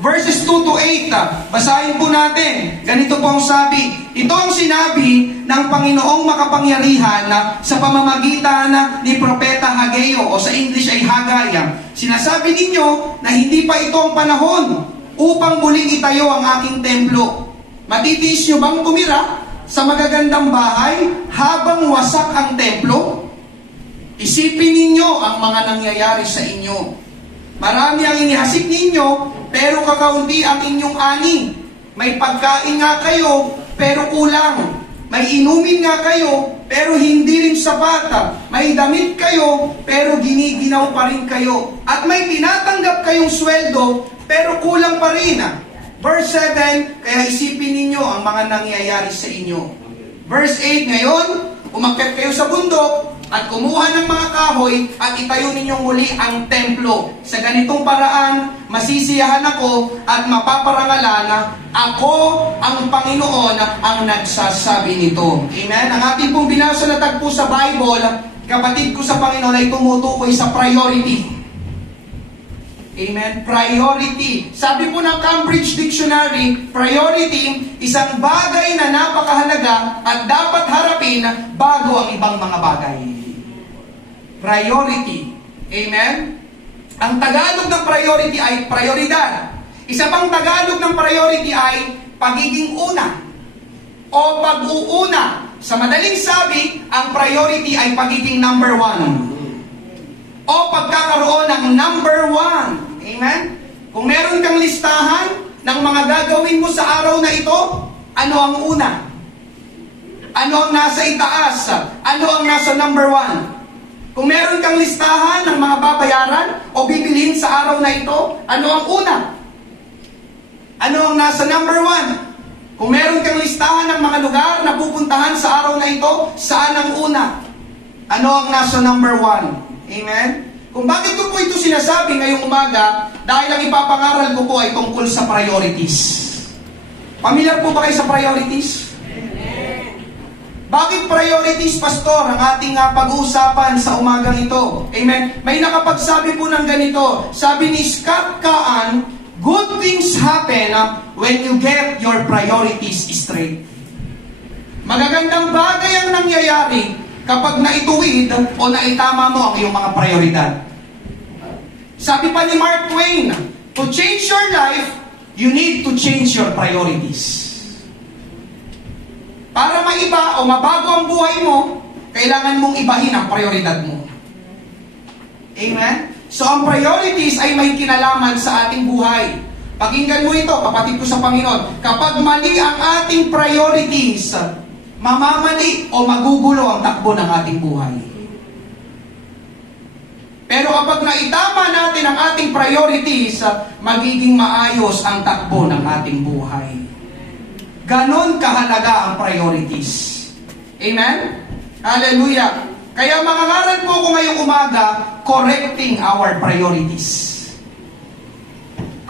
verses 2 to 8. Basahin po natin. Ganito po ang sabi. Ito ang sinabi ng Panginoong makapangyarihan sa pamamagitan ni Propeta Hageo, o sa English ay Hagay. Sinasabi ninyo na hindi pa ito ang panahon upang muling itayo ang aking templo. Matitiis nyo bang tumira sa magagandang bahay habang wasak ang templo? Isipin ninyo ang mga nangyayari sa inyo. Marami ang inihasik ninyo, pero kakaunti ang inyong ani. May pagkain nga kayo, pero kulang. May inumin nga kayo, pero hindi rin sapat. May damit kayo, pero giniginaw pa rin kayo. At may tinatanggap kayong sweldo, pero kulang pa rin. Verse 7, kaya isipin ninyo ang mga nangyayari sa inyo. Verse 8, ngayon, umakyat kayo sa bundok, at kumuha ng mga kahoy at itayo ninyong muli ang templo. Sa ganitong paraan, masisiyahan ako at mapaparangalan na ako ang Panginoon ang nagsasabi nito. Amen? Ang ating pong binasa na tagpo sa Bible, kapatid ko sa Panginoon, ay tumutukoy sa priority. Amen? Priority. Sabi po ng Cambridge Dictionary, priority, isang bagay na napakahalaga at dapat harapin bago ang ibang mga bagay. Priority. Amen? Ang Tagalog ng priority ay prioridad. Isa pang Tagalog ng priority ay pagiging una o pag-uuna. Sa madaling sabi, ang priority ay pagiging number one o pagkakaroon ng number one. Amen? Kung meron kang listahan ng mga gagawin mo sa araw na ito, ano ang una? Ano ang nasa itaas? Ano ang nasa number one? Kung meron kang listahan ng mga babayaran o bibilhin sa araw na ito, ano ang una? Ano ang nasa number one? Kung meron kang listahan ng mga lugar na pupuntahan sa araw na ito, saan ang una? Ano ang nasa number one? Amen? Kung bakit ko po ito sinasabi ngayong umaga, dahil ang ipapangaral ko po ay tungkol sa priorities. Familiar po ba kayo sa priorities? Bakit priorities, Pastor, ang ating pag-uusapan sa umagang ito? Amen? May nakapagsabi po ng ganito. Sabi ni Scott Kaan, good things happen when you get your priorities straight. Magagandang bagay ang nangyayari kapag naituwid o naitama mo ang iyong mga prioridad. Sabi pa ni Mark Twain, to change your life, you need to change your priorities. Para maiba o mabago ang buhay mo, kailangan mong ibahin ang prioridad mo. Amen? So ang priorities ay may kinalaman sa ating buhay. Pakinggan mo ito, kapatid ko sa Panginoon. Kapag mali ang ating priorities, mamamali o magugulo ang takbo ng ating buhay. Pero kapag naitama natin ang ating priorities, magiging maayos ang takbo ng ating buhay. Ganon kahalaga ang priorities. Amen? Hallelujah. Kaya mangangaral po ko ngayong umaga, correcting our priorities.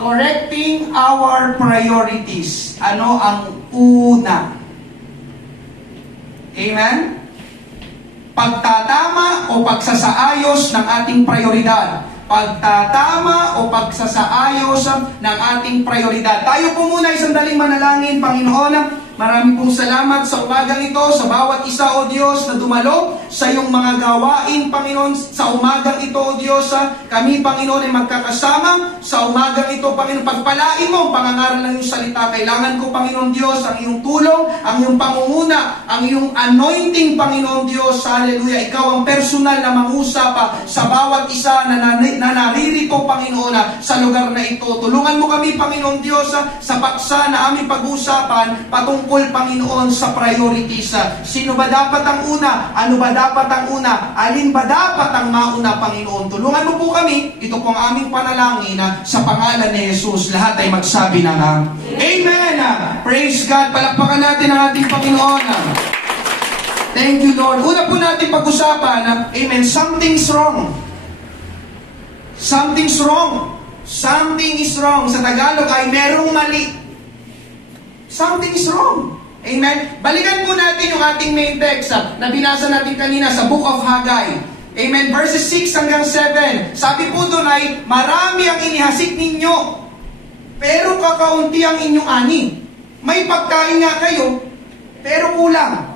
Correcting our priorities. Ano ang una? Amen? Pagtatama o pagsasaayos ng ating prioridad. Pagtatama o pagsasaayos ng ating prioridad. Tayo po muna isang daling manalangin, Panginoon. Marami pong salamat sa umagang ito, sa bawat isa, O Diyos, na dumalo sa iyong mga gawain, Panginoon. Sa umagang ito, O Diyos, kami, Panginoon, ay magkakasama. Sa umagang ito, Panginoon, pagpalain mo ang pangangaral ng iyong salita. Kailangan ko, Panginoon Diyos, ang iyong tulong, ang iyong pangunguna, ang iyong anointing, Panginoon Diyos. Hallelujah. Ikaw ang personal na mangusap sa bawat isa na naririto, Panginoon, sa lugar na ito. Tulungan mo kami, Panginoon Diyos, sa paksa na aming pag-usapan patungkol, Panginoon, sa priorities. Sino ba dapat ang una? Ano ba dapat ang una? Alin ba dapat ang mauna, Panginoon? Tulungan mo po kami. Ito po ang aming panalangin sa pangalan ni Jesus. Lahat ay magsabi na Amen! Praise God! Palakpakan natin ang ating Panginoon. Thank you, Lord. Una po natin pag-usapan, amen, something's wrong. Something's wrong. Something is wrong. Sa Tagalog ay merong mali. Something is wrong. Amen? Balikan po natin yung ating main text na binasa natin kanina sa Book of Haggai. Amen? Verses 6 hanggang 7. Sabi po doon ay, marami ang inihasik ninyo. pero kakaunti ang inyong ani. May pagkain nga kayo, pero kulang.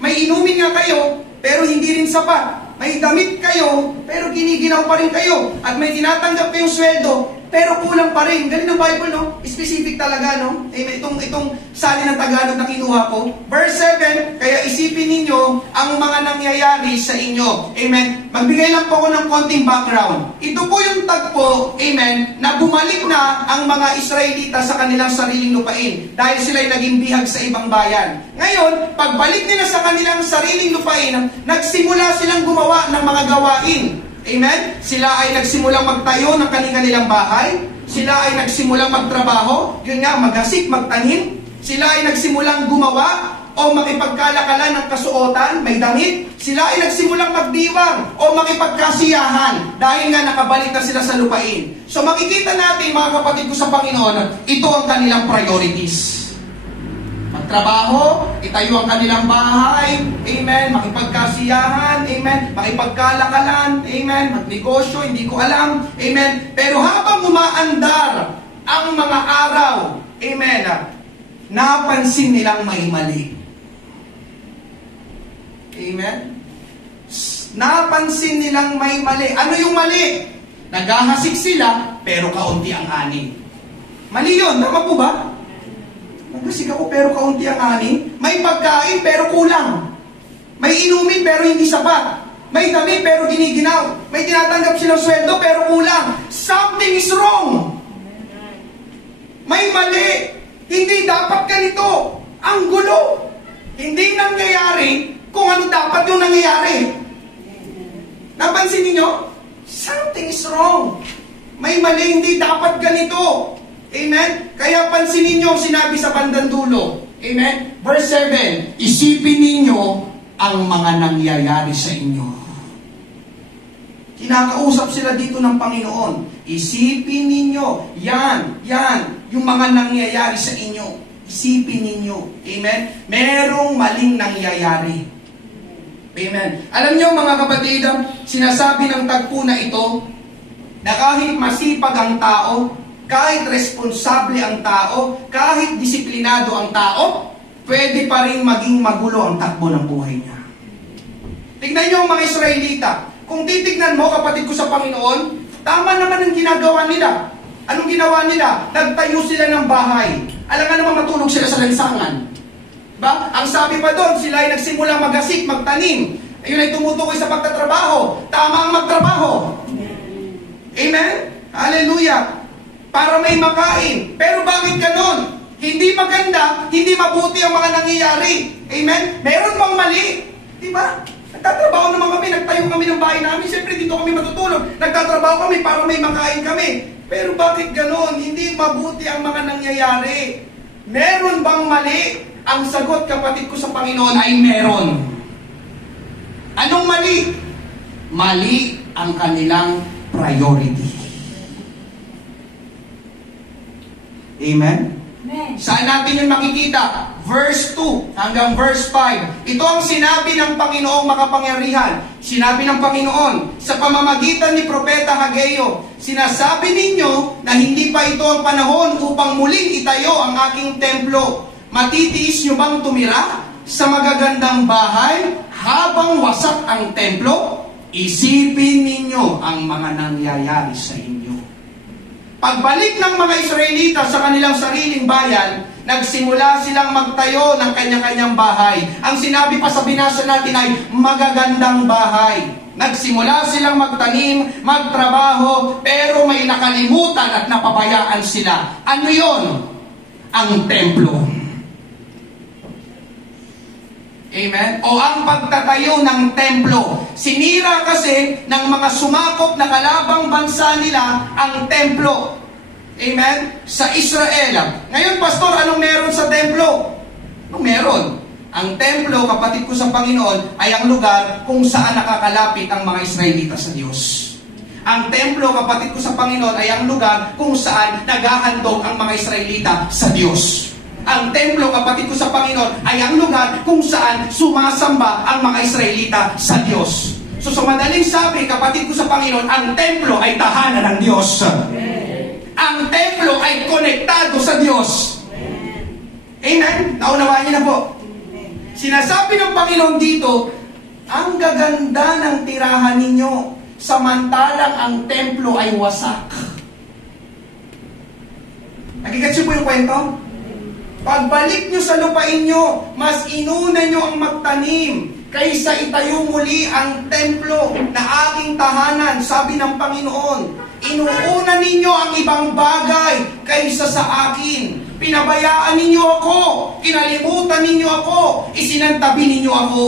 May inumin nga kayo, pero hindi rin sapat. May damit kayo, pero giniginaw pa rin kayo. At may tinatanggap kayong sweldo, pero kulang pa rin. Ganun ang Bible, no? Specific talaga, no? Itong sali ng Tagalog na kinuha ko. Verse 7, kaya isipin ninyo ang mga nangyayari sa inyo. Amen? Magbigay lang po ako ng konting background. Ito po yung tagpo, amen, na bumalik na ang mga Israelita sa kanilang sariling lupain. Dahil sila'y naging bihag sa ibang bayan. Ngayon, pagbalik nila sa kanilang sariling lupain, nagsimula silang gumawa ng mga gawain. Amen? Sila ay nagsimulang magtayo ng kanilang bahay. Sila ay nagsimulang magtrabaho. Yun nga, maghasik, magtanim. Sila ay nagsimulang gumawa o makipagkalakalan ng kasuotan, may damit. Sila ay nagsimulang magdiwang o makipagkasiyahan dahil nga nakabalik na sila sa lupain. So makikita natin, mga kapatid ko sa Panginoon, ito ang kanilang priorities. Magtrabaho, itayo ang kanilang bahay, amen, makipagkasiyahan, amen, makipagkalakalan, amen, magnegosyo, hindi ko alam, amen. Pero habang umaandar ang mga araw, amen, napansin nilang may mali. Amen? Napansin nilang may mali. Ano yung mali? Naghahasik sila, pero kaunti ang ani. Mali yun, tama po ba? Naghasik ako, pero kaunti ang ani. May pagkain, pero kulang. May inumin, pero hindi sapat. May damit, pero giniginaw. May tinatanggap silang sweldo, pero kulang. Something is wrong. May mali. Hindi dapat ganito. Ang gulo. Hindi nangyayari kung ano dapat yung nangyayari. Napansin niyo? Something is wrong. May mali, hindi dapat ganito. Amen? Kaya pansinin niyo ang sinabi sa bandang dulo. Amen? Verse 7, isipin ninyo ang mga nangyayari sa inyo. Kinakausap sila dito ng Panginoon. Isipin ninyo, yan, yung mga nangyayari sa inyo. Isipin ninyo. Amen? Merong maling nangyayari. Amen? Alam niyo mga kapatid, sinasabi ng tagpo na ito, na kahit masipag ang tao, kahit responsable ang tao, kahit disiplinado ang tao, pwede pa rin maging magulo ang takbo ng buhay niya. Tignan niyo ang mga Israelita. Kung titignan mo, kapatid ko sa Panginoon, tama naman ang ginagawa nila. Anong ginawa nila? Nagtayo sila ng bahay. Alam nga naman matulog sila sa lansangan. Ba? Ang sabi pa doon, sila ay nagsimula maghasik, magtanim. Ayun ay tumutukoy sa pagtatrabaho. Tama ang magtrabaho. Amen? Hallelujah. Para may makain. Pero bakit ganon? Hindi maganda, hindi mabuti ang mga nangyayari. Amen? Meron bang mali? Diba? Nagtatrabaho naman kami, nagtayo kami ng bahay namin. Siyempre dito kami matutulog. Nagtatrabaho kami para may makain kami. Pero bakit ganon? Hindi mabuti ang mga nangyayari. Meron bang mali? Ang sagot, kapatid ko sa Panginoon, ay meron. Anong mali? Mali ang kanilang priority. Amen? Amen. Saan natin yung makikita? Verse 2 hanggang verse 5. Ito ang sinabi ng Panginoong makapangyarihan. Sinabi ng Panginoon, sa pamamagitan ni Propeta Hageo, sinasabi ninyo na hindi pa ito ang panahon upang muling itayo ang aking templo. Matitiis nyo bang tumira sa magagandang bahay habang wasak ang templo? Isipin ninyo ang mga nangyayari sa inyo. Pagbalik ng mga Israelita sa kanilang sariling bayan, nagsimula silang magtayo ng kanya-kanyang bahay. Ang sinabi pa sa binasa natin ay magagandang bahay. Nagsimula silang magtanim, magtrabaho, pero may nakalimutan at napabayaan sila. Ano yon? Ang templo. Amen? O ang pagtatayo ng templo. Sinira kasi ng mga sumakop na kalabang bansa nila ang templo. Amen? Sa Israel. Ngayon, pastor, anong meron sa templo? Anong meron? Ang templo, kapatid ko sa Panginoon, ay ang lugar kung saan nakakalapit ang mga Israelita sa Diyos. Ang templo, kapatid ko sa Panginoon, ay ang lugar kung saan naghahandog ang mga Israelita sa Diyos. Ang templo, kapatid ko sa Panginoon, ay ang lugar kung saan sumasamba ang mga Israelita sa Diyos. So sa madaling sabi, kapatid ko sa Panginoon, ang templo ay tahanan ng Diyos. Ang ang templo ay konektado sa Diyos. Amen? Naunawaan niyo na po. Sinasabi ng Panginoon dito, ang gaganda ng tirahan ninyo, samantalang ang templo ay wasak. Nagigets niyo po yung kwento? Pagbalik nyo sa lupain nyo, mas inuna nyo ang magtanim kaysa itayo muli ang templo na aking tahanan, sabi ng Panginoon. Inuuna ninyo ang ibang bagay kaysa sa akin. Pinabayaan ninyo ako, kinalimutan ninyo ako, isinantabi ninyo ako.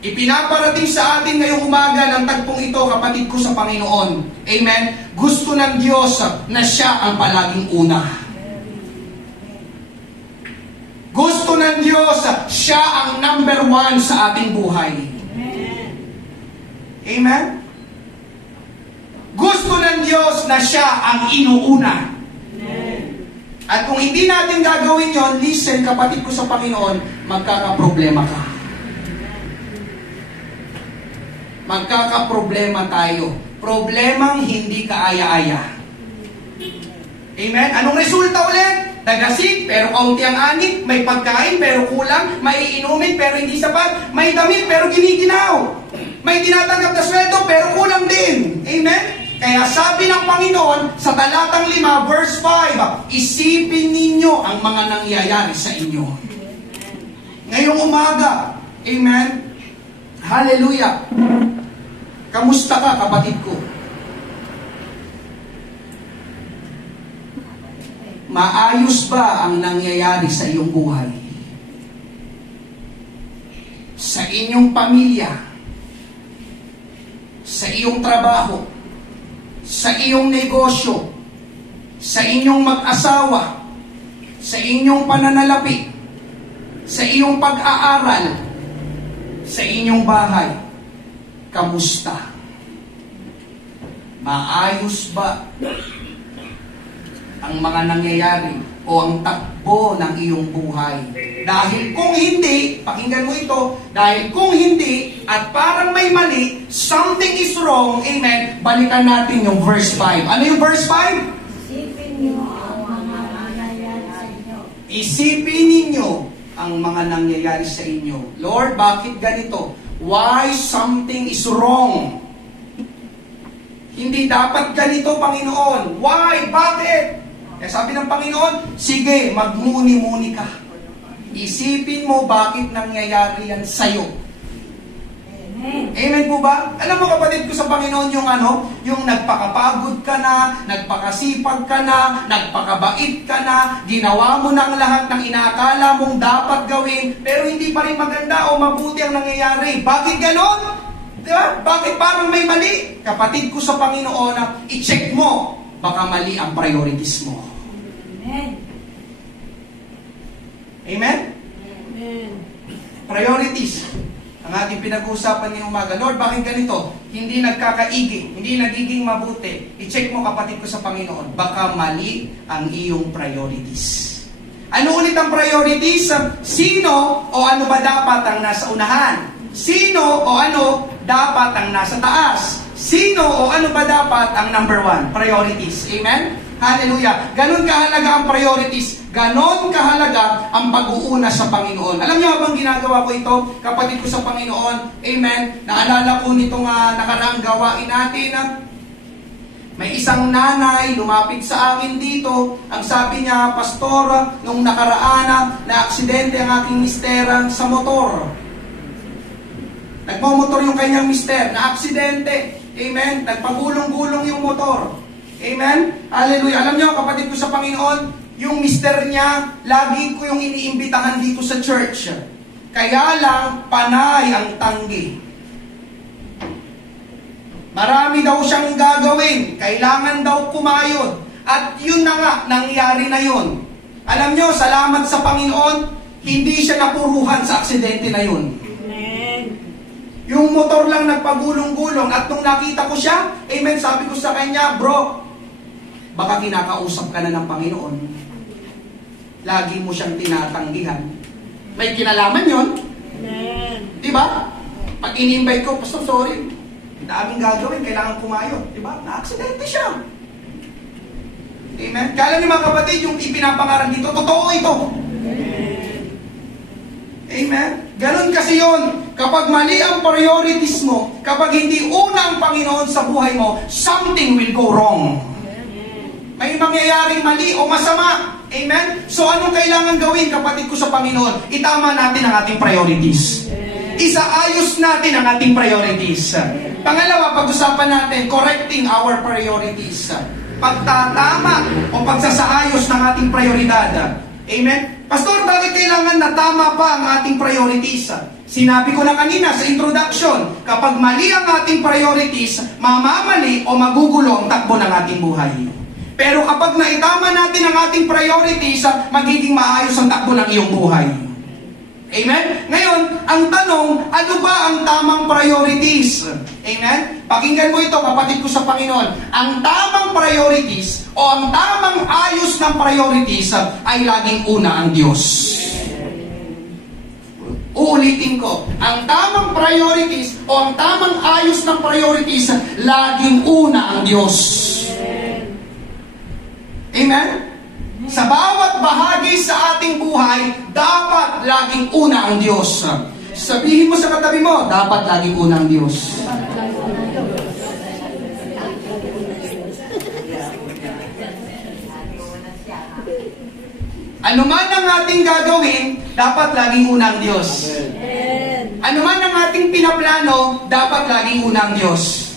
Ipinaparating sa atin ngayong umaga ng tagpong ito, kapatid ko sa Panginoon. Amen? Gusto ng Diyos na siya ang palaging una. Gusto ng Diyos, siya ang number 1 sa ating buhay. Amen? Gusto ng Diyos na siya ang inuuna. At kung hindi natin gagawin yon, listen, kapatid ko sa Panginoon, magkakaproblema ka. Magkakaproblema tayo. Problemang hindi kaaya-aya. Amen? Anong resulta ulit? Dagasig, pero kaunti ang anit. May pagkain, pero kulang. May iinumin, pero hindi sapat. May damit, pero giniginaw. May tinatanggap na sweldo, pero kulang din. Amen? Kaya sabi ng Panginoon sa talatang 5, verse 5, isipin ninyo ang mga nangyayari sa inyo. Ngayong umaga, amen? Hallelujah! Kamusta ka, kapatid ko? Maayos ba ang nangyayari sa iyong buhay? Sa inyong pamilya? Sa iyong trabaho? Sa iyong negosyo? Sa inyong mag-asawa? Sa inyong pananalapi? Sa iyong pag-aaral? Sa inyong bahay? Kamusta? Maayos ba ang mga nangyayari o ang takbo ng iyong buhay? Dahil kung hindi, pakinggan mo ito, dahil kung hindi, at parang may mali, something is wrong, amen, balikan natin yung verse 5. Ano yung verse 5? Isipin niyo ang mga nangyayari sa inyo. Isipin ninyo ang mga nangyayari sa inyo. Lord, bakit ganito? Why something is wrong? Hindi dapat ganito, Panginoon. Why? Bakit? Kaya sabi ng Panginoon, sige, magmuni-muni ka. Isipin mo bakit nangyayari yan sa'yo. Amen po ba? Alam mo, kapatid ko sa Panginoon, yung nagpakapagod ka na, nagpakasipag ka na, nagpakabait ka na, ginawa mo ng lahat ng inaakala mong dapat gawin, pero hindi pa rin maganda o mabuti ang nangyayari. Bakit ganon? Diba? Bakit parang may mali? Kapatid ko sa Panginoon, i-check mo, baka mali ang priorities mo. Amen. Amen? Amen. Priorities. Ang ating pinag-uusapan ngayong umaga, Lord, bakit ganito? Hindi nagkakaigi, hindi nagiging mabuti. I-check mo, kapatid ko sa Panginoon, baka mali ang iyong priorities. Ano ulit ang priorities? Sino o ano ba dapat ang nasa unahan? Sino o ano dapat ang nasa taas? Sino o ano ba dapat ang number 1? Priorities. Amen? Hallelujah. Ganon kahalaga ang priorities. Ganon kahalaga ang pag-uuna sa Panginoon. Alam niyo habang ginagawa ko ito, kapatid ko sa Panginoon, amen, naalala ko nitong nakaraang gawain natin. May isang nanay lumapit sa akin dito. Ang sabi niya, Pastor, nung nakaraan na aksidente ang aking mister sa motor. Nagmamotor yung kanyang mister, na aksidente. Amen. Nagpagulong-gulong yung motor. Amen. Hallelujah. Alam niyo, kapatid ko sa Panginoon, yung mister niya, lagi ko yung iniimbitahan dito sa church. Kaya lang, panay ang tanggi. Marami daw siyang gagawin. Kailangan daw kumayod. At yun na nga, nangyari na yun. Alam niyo, salamat sa Panginoon, hindi siya napuruhan sa aksidente na yun. Yung motor lang nagpagulong-gulong. At nung nakita ko siya, amen, sabi ko sa kanya, bro, baka kinakausap ka na ng Panginoon. Lagi mo siyang tinatanggihan. May kinalaman yun. Diba? Pag in-invite ko, Pastor, sorry, daming gagawin, kailangan kumayod. Diba? Na-aksidente siya. Amen? Kala niyo mga kapatid, yung ipinapangaral dito, totoo ito. Amen? Ganon kasi yon. Kapag mali ang priorities mo, kapag hindi una ang Panginoon sa buhay mo, something will go wrong. May mangyayaring mali o masama. Amen? So anong kailangan gawin, kapatid ko sa Panginoon? Itama natin ang ating priorities. Isaayos natin ang ating priorities. Pangalawa, pag-usapan natin, correcting our priorities. Pagtatama o pagsasaayos ng ating prioridad. Amen? Pastor, bakit kailangan na tama pa ang ating priorities? Sinabi ko na kanina sa introduction, kapag mali ang ating priorities, mamamali o magugulo ang takbo ng ating buhay. Pero kapag naitama natin ang ating priorities, magiging maayos ang takbo ng iyong buhay. Amen? Ngayon, ang tanong, ano ba ang tamang priorities? Amen? Pakinggan mo ito, kapatid ko sa Panginoon. Ang tamang priorities o ang tamang ayos ng priorities ay laging una ang Diyos. Uulitin ko, ang tamang priorities o ang tamang ayos ng priorities, laging una ang Diyos. Amen? Sa bawat bahagi sa ating buhay, dapat laging una ang Diyos. Sabihin mo sa katabi mo, dapat laging una ang Diyos. Ano man ang ating gagawin, dapat laging una ang Diyos. Ano man ang ating pinaplano, dapat laging una ang Diyos.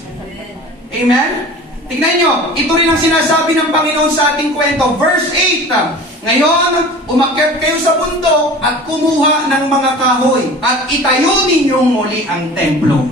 Amen? Tingnan nyo, ito rin ang sinasabi ng Panginoon sa ating kwento. Verse 8, ngayon, umakyat kayo sa bundok at kumuha ng mga kahoy at itayo ninyong muli ang templo.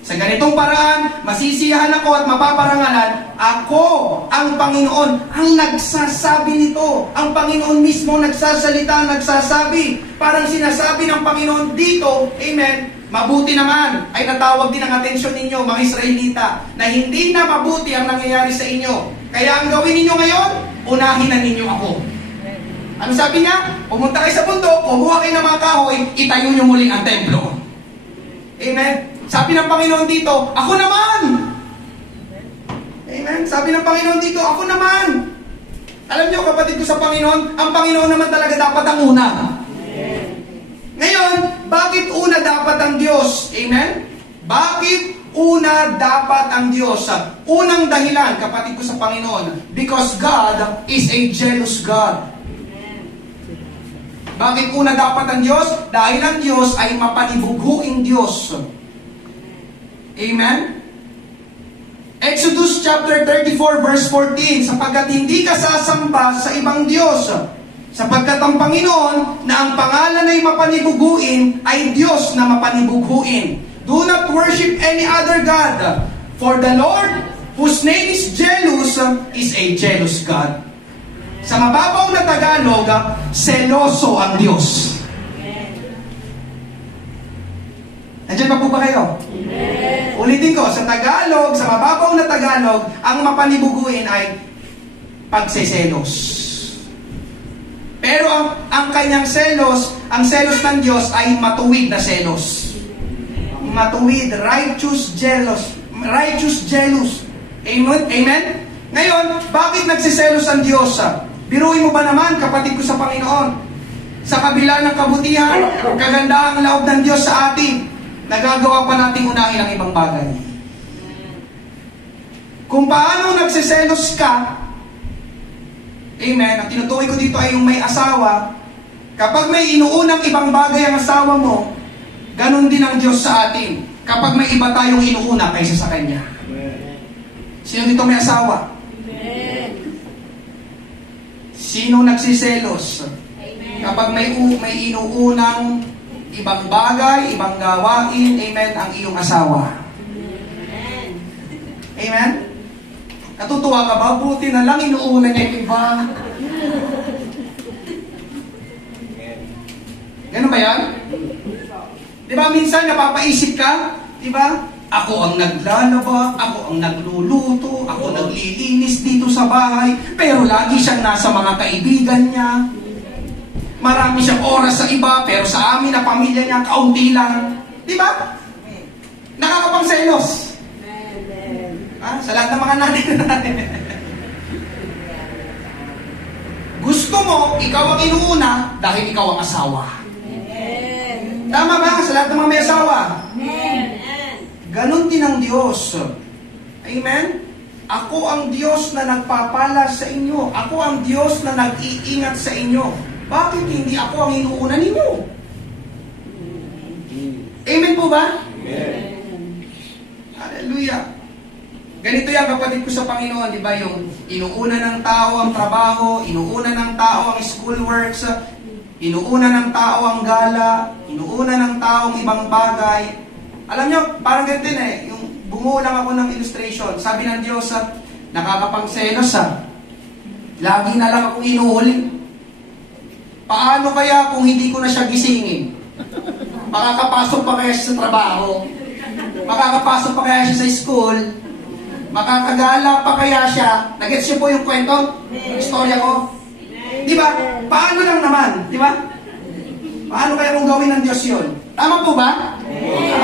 Sa ganitong paraan, masisiyahan ako at mapaparangalan, ako ang Panginoon ang nagsasabi nito. Ang Panginoon mismo nagsasalita, nagsasabi. Parang sinasabi ng Panginoon dito, amen, mabuti naman ay natawag din ang atensyon ninyo, mga Israelita, na hindi na mabuti ang nangyayari sa inyo. Kaya ang gawin ninyo ngayon, unahin na ninyo ako. Ano sabi niya? Pumunta kayo sa bundok, kumuha kayo ng mga kahoy, itayo nyo muli ang templo. Amen? Sabi ng Panginoon dito, ako naman! Amen? Sabi ng Panginoon dito, ako naman! Alam niyo, kapatid ko sa Panginoon, ang Panginoon naman talaga dapat ang una. Ngayon, bakit una dapat ang Diyos? Amen? Bakit una dapat ang Diyos? Unang dahilan, kapatid ko sa Panginoon, because God is a jealous God. Bakit una dapat ang Diyos? Dahil ang Diyos ay mapanibughuing Diyos. Amen? Exodus chapter 34 verse 14, sapagkat hindi ka sasamba sa ibang Diyos, sapagkat ang Panginoon na ang pangalan ay mapanibughuin ay Diyos na mapanibughuin. Do not worship any other God, for the Lord, whose name is jealous, is a jealous God. Sa mababaw na Tagalog, seloso ang Diyos. Nandiyan pa po ba kayo? Amen. Ulitin ko, sa Tagalog, sa mababaw na Tagalog, ang mapanibughuin ay pagseselos. Pero ang kanyang selos, ang selos ng Diyos ay matuwid na selos. Matuwid, righteous, jealous. Righteous, jealous. Amen? Amen? Ngayon, bakit nagsiselos ang Diyos? Biruin mo ba naman, kapatid ko sa Panginoon? Sa kabila ng kabutihan, kagandahang loob ng Diyos sa atin, nagagawa pa nating unahin ang ibang bagay. Kung paano nagsiselos ka, amen, ang tinutukoy ko dito ay yung may asawa, kapag may inuunang ibang bagay ang asawa mo, ganun din ang Diyos sa atin. Kapag may iba tayong inuuna kaysa sa Kanya. Sino dito may asawa? Sino nagsiselos? Kapag may inuunang ibang bagay, ibang gawain, amen, ang iyong asawa. Amen? Natutuwa ka ba? Buti na lang inuuna niya yung iba. Ganun ba yan? Di ba minsan napapaisip ka? Di ba? Ako ang naglalaba, ako ang nagluluto, ako naglilinis dito sa bahay, pero lagi siyang nasa mga kaibigan niya. Marami siyang oras sa iba, pero sa amin na pamilya niya, kaunti lang. Di ba? Nakakapangselos. Sa lahat ng mga nanay natin. mo, ikaw ang inuuna dahil ikaw ang asawa. Amen. Tama ba sa lahat ng mga may asawa? Amen. Ganon din ang Diyos. Amen? Ako ang Diyos na nagpapala sa inyo. Ako ang Diyos na nag-iingat sa inyo. Bakit hindi ako ang inuuna ninyo? Amen po ba? Amen. Hallelujah. Ganito yan kapatid ko sa Panginoon, di ba? Yung inuuna ng tao ang trabaho, inuuna ng tao ang schoolworks, inuuna ng tao ang gala, inuuna ng tao ang ibang bagay. Alam nyo, parang ganito yung bumuo lang ako ng illustration. Sabi ng Diyos, nakakapangselos lagi na lang akong inuhuli. Paano kaya kung hindi ko na siya gisingin? Makakapasok pa kaya siya sa trabaho? Makakapasok pa kaya siya sa school? Makakagala pa kaya siya? Nagets niyo po yung kwento? Yung istorya ko? Di ba? Paano lang naman? Di ba? Paano kaya kung gawin ng Diyos yun? Tama po ba?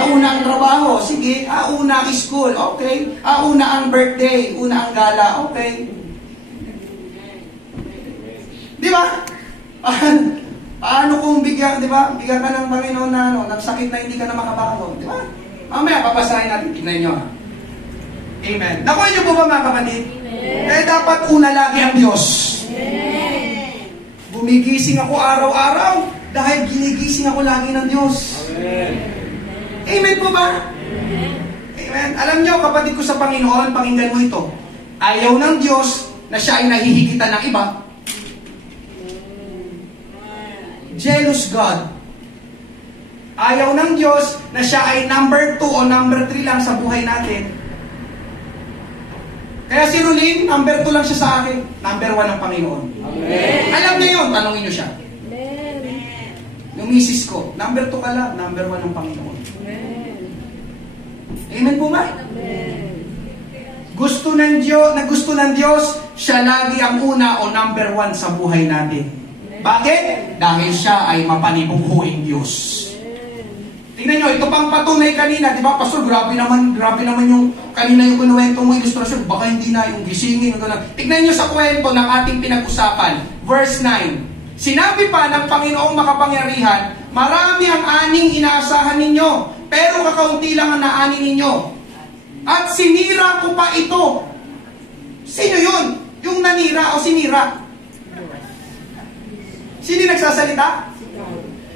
Una ang trabaho, sige. Una ang school, okay. Una ang birthday, una ang gala, okay. Di ba? Paano kung bigyan, di ba? Bigyan ka ng Panginoon na nagsakit na hindi ka na makabangon, di ba? Mamaya, papasahin natin. Tignan nyo Amen. Nakuha niyo po ba mga kapatid? Eh dapat una lagi ang Diyos. Gumigising ako araw-araw dahil ginigising ako lagi ng Diyos. Amen po ba? Amen. Alam niyo kapatid ko sa Panginoon, pakinggan mo ito. Ayaw ng Diyos na siya ay nahihigitan ng iba. Jealous God. Ayaw ng Diyos na siya ay number 2 o number 3 lang sa buhay natin. Kaya si Rolene, number 2 lang siya sa akin. Number 1 ang Panginoon. Amen. Alam niyo yun, tanongin niyo siya. Amen. Yung misis ko, number 2 ka lang, number 1 ang Panginoon. Amen. Amen po ba? Amen. Gusto ng Diyos, siya lagi ang una o number 1 sa buhay natin. Bakit? Dahil siya ay mapanibuhuing Diyos. Tingnan nyo, ito pang patunay kanina, di ba, Pastor, grabe naman yung kanina yung kinuwento mo ilustrasyon, baka hindi na yung gisingin, yung gano'n. Tingnan nyo sa kwento ng ating pinag-usapan, verse 9. Sinabi pa ng Panginoong makapangyarihan, marami ang aning inaasahan ninyo, pero kakaunti lang ang naanin ninyo. At sinira ko pa ito. Sino yun? Yung nanira o sinira? Sino nagsasalita?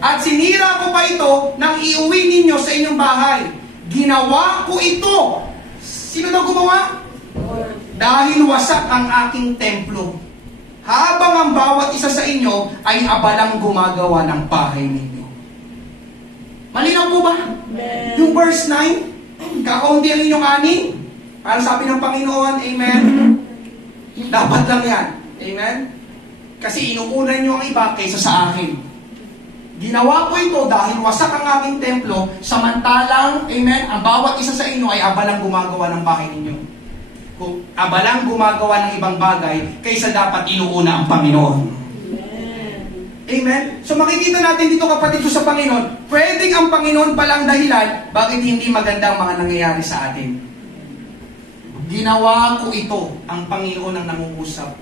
At sinira ko pa ito nang iuwi ninyo sa inyong bahay. Ginawa ko ito. Sino daw gumawa? Dahil wasak ang aking templo. Habang ang bawat isa sa inyo ay abalang gumagawa ng bahay ninyo. Malinaw po ba? Yung verse 9, kakaunti ang inyong ani. Para sabi ng Panginoon, amen. Dapat lang yan. Amen. Kasi inuunan nyo ang iba kaysa sa akin. Ginawa ko ito dahil wasak ang aking templo, samantalang, amen, ang bawat isa sa inyo ay abalang gumagawa ng bahay ninyo. Kung abalang gumagawa ng ibang bagay, kaysa dapat inuuna ang Panginoon. Amen? So makikita natin dito kapatid ko sa Panginoon, pwedeng ang Panginoon palang dahilan, bakit hindi maganda ang mga nangyayari sa atin. Ginawa ko ito, ang Panginoon ang nangungusap.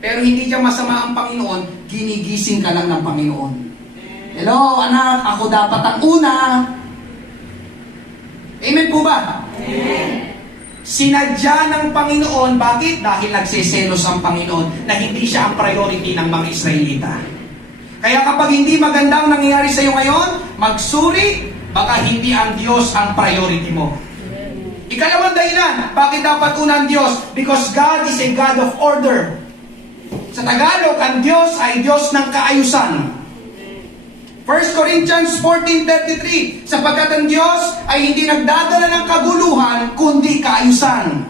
Pero hindi siya masama ang Panginoon, ginigising ka lang ng Panginoon. Hello, anak, ako dapat ang una. Amen po ba? Amen. Sinadya ng Panginoon, bakit? Dahil nagseselos ang Panginoon na hindi siya ang priority ng mga Israelita. Kaya kapag hindi maganda ang nangyayari sa iyo ngayon, magsuri, baka hindi ang Diyos ang priority mo. Ikalawang dahilan, bakit dapat una ang Diyos? Because God is a God of order. Sa Tagalog, ang Diyos ay Diyos ng kaayusan. 1 Corinthians 14:33, sapagkat ang Diyos ay hindi nagdadala ng kaguluhan, kundi kaayusan.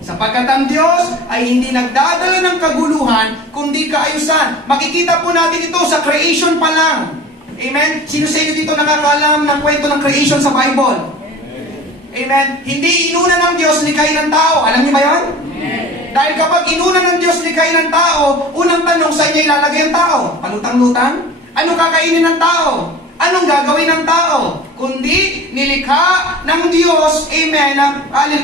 Sapagkat ang Diyos ay hindi nagdadala ng kaguluhan, kundi kaayusan. Makikita po natin ito sa creation pa lang. Amen? Sino sa inyo dito nakakaalam ng kwento ng creation sa Bible? Amen? Hindi inuna ng Diyos likay ng tao. Alam niyo ba yan? Dahil kapag inuna ng Diyos likay ng tao, unang tanong sa inyo ilalagay ang tao. Palutang-lutang? Anong kakainin ng tao? Anong gagawin ng tao? kundi nilikha ng Diyos, amen,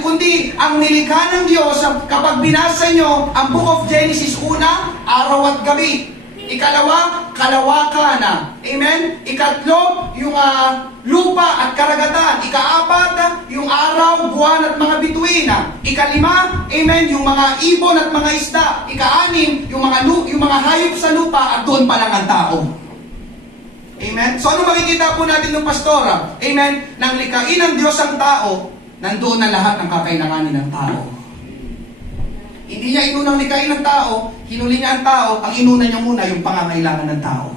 kundi ang nilikha ng Diyos, kapag binasa nyo ang Book of Genesis, una, araw at gabi. Ikalawa, kalawakan. Amen? Ikatlo, yung lupa at karagatan. Ikaapat, yung araw, buwan at mga bituin. Ikalima, amen, yung mga ibon at mga isda. Ikaanim, yung mga hayop sa lupa, at doon pa lang ang tao. Amen? So ano makikita po natin ng pastora? Amen? Nang likain ng Diyos ang tao, nandoon na lahat ng kakailanganin ng tao. Hindi niya inunang likain ng tao, hinuli niya ang tao, ang inuna niya muna yung pangangailangan ng tao.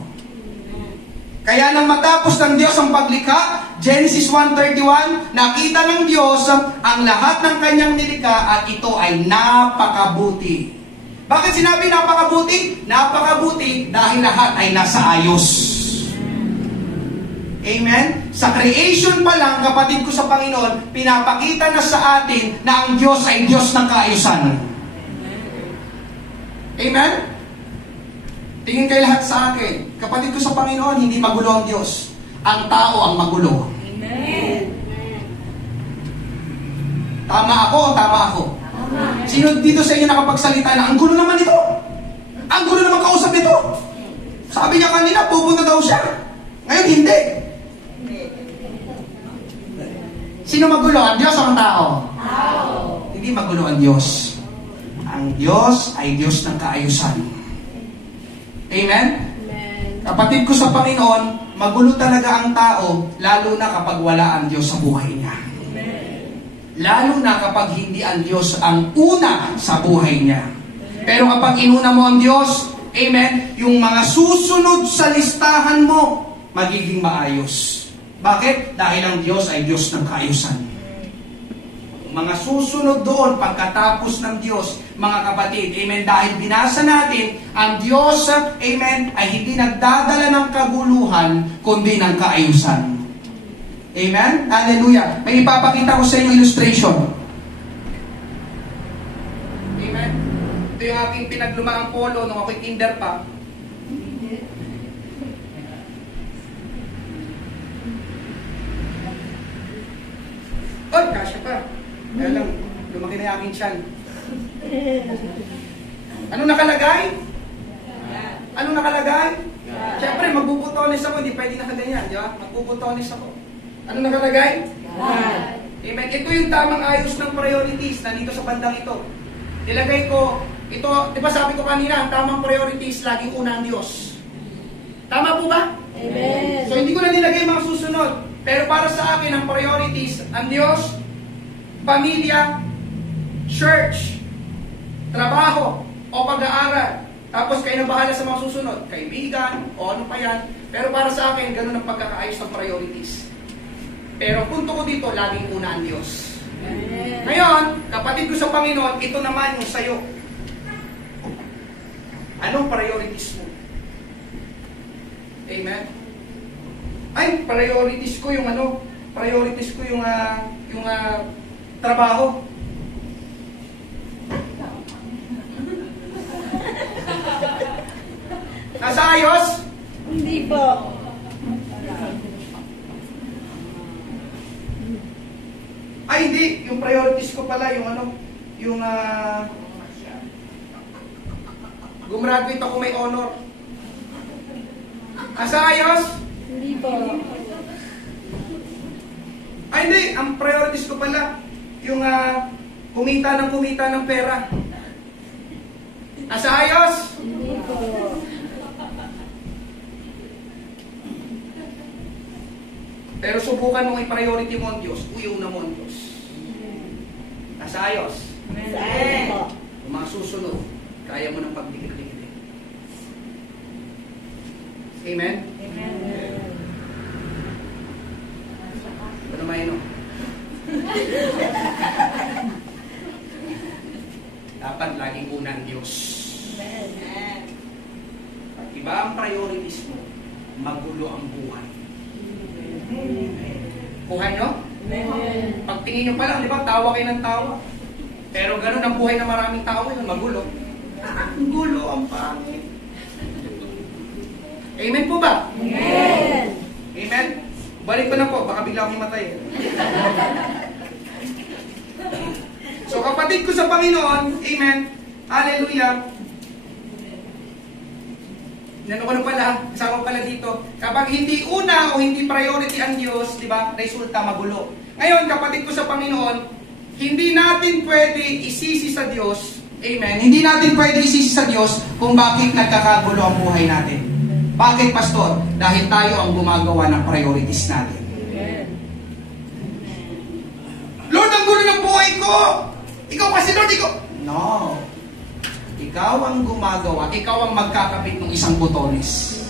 Kaya nang matapos ng Diyos ang paglikha, Genesis 1:31, nakita ng Diyos ang lahat ng kanyang nilikha at ito ay napakabuti. Bakit sinabi napakabuti? Napakabuti dahil lahat ay nasa ayos. Amen? Sa creation pa lang, kapatid ko sa Panginoon, pinapakita na sa atin na ang Diyos ay Diyos ng kaayusan. Amen? Tingin kayo lahat sa akin. Kapatid ko sa Panginoon, hindi magulo ang Diyos. Ang tao ang magulo. Amen. Tama ako o tama ako? Tama. Sino dito sa inyo nakapagsalita na ang gulo naman ito? Ang gulo naman kausap nito? Sabi niya kanina, pupunta daw siya. Ngayon, hindi. Sino magulo? Ang Diyos o ang tao? Tao. Hindi magulo ang Diyos. Ang Diyos ay Diyos ng kaayusan. Amen? Amen. Kapatid ko sa Panginoon, magulo talaga ang tao, lalo na kapag wala ang Diyos sa buhay niya. Lalo na kapag hindi ang Diyos ang una sa buhay niya. Pero kapag inuna mo ang Diyos, amen, yung mga susunod sa listahan mo, magiging maayos. Bakit? Dahil ang Diyos ay Diyos ng kaayusan. Mga susunod doon pagkatapos ng Diyos, mga kapatid, amen, dahil binasa natin, ang Diyos, amen, ay hindi nagdadala ng kaguluhan, kundi ng kaayusan. Amen? Hallelujah. May ipapakita ko sa inyo illustration. Amen? Ito yung aking pinaglumaang polo nung ako'y kinder pa. Oy, kasya pa. Kaya lang, lumaki na yung aking tiyan. Ano nakalagay? Ano nakalagay? Siyempre, magbubutones ako, hindi pwede nakaganyan, di ba? Magbubutones ako. Ano nakalagay? Amen. Ito yung tamang ayos ng priorities na dito sa bandang ito. Nilagay ko, ito, di ba sabi ko kanina, ang tamang priorities, laging una ang Diyos. Tama po ba? Amen. So, hindi ko na nilagay mga susunod. Pero para sa akin, ang priorities, ang Diyos, pamilya, church, trabaho, o pag-aaral. Tapos kayo na bahala sa mga susunod. Kaibigan, o ano pa yan. Pero para sa akin, ganun ang pagkakaayos ng priorities. Pero punto ko dito, laging una ang Diyos. Amen. Ngayon, kapatid ko sa Panginoon, ito naman yung sayo. Anong priorities mo? Amen? Ay, priorities ko yung trabaho. Nasa ayos? Hindi po. Ay, hindi. Yung priorities ko pala, gumraduate ako may honor. Nasa ayos? Hindi po. Ay, hindi. Ang priorities ko pala, yung kumita ng pera. Nasa ayos? Hindi po. Pero subukan mong i-priority mo ang Diyos, una mo ang Diyos. Nasa ayos? Amen po. Yung mga susunod, kaya mo ng pagdikit-dikit. Amen? Amen. Ano naman yun? Dapat laging una ang Diyos. Amen. Pag iba ang priorities mo, magulo ang buhay. Buhay, no? Amen. Pagtingin nyo pa lang, di ba, tawa kayo ng tawa. Pero ganun ang buhay ng maraming tao yun, magulo. Ang gulo, ang pangit. Amen po ba? Amen. Amen? Balik ko na po, baka bigla akong himatay. So kapatid ko sa Panginoon, amen, hallelujah. Ano ko na pala, kasama pala dito. Kapag hindi una o hindi priority ang Diyos, di ba, resulta magulo. Ngayon, kapatid ko sa Panginoon, hindi natin pwede isisi sa Diyos, amen, hindi natin pwede isisi sa Diyos kung bakit nagkakagulo ang buhay natin. Bakit, Pastor? Dahil tayo ang gumagawa ng priorities natin. Lord, ang gulo ng buhay ko! Ikaw kasi, Lord, ikaw... No. Ikaw ang gumagawa, ikaw ang magkakapit ng isang botones.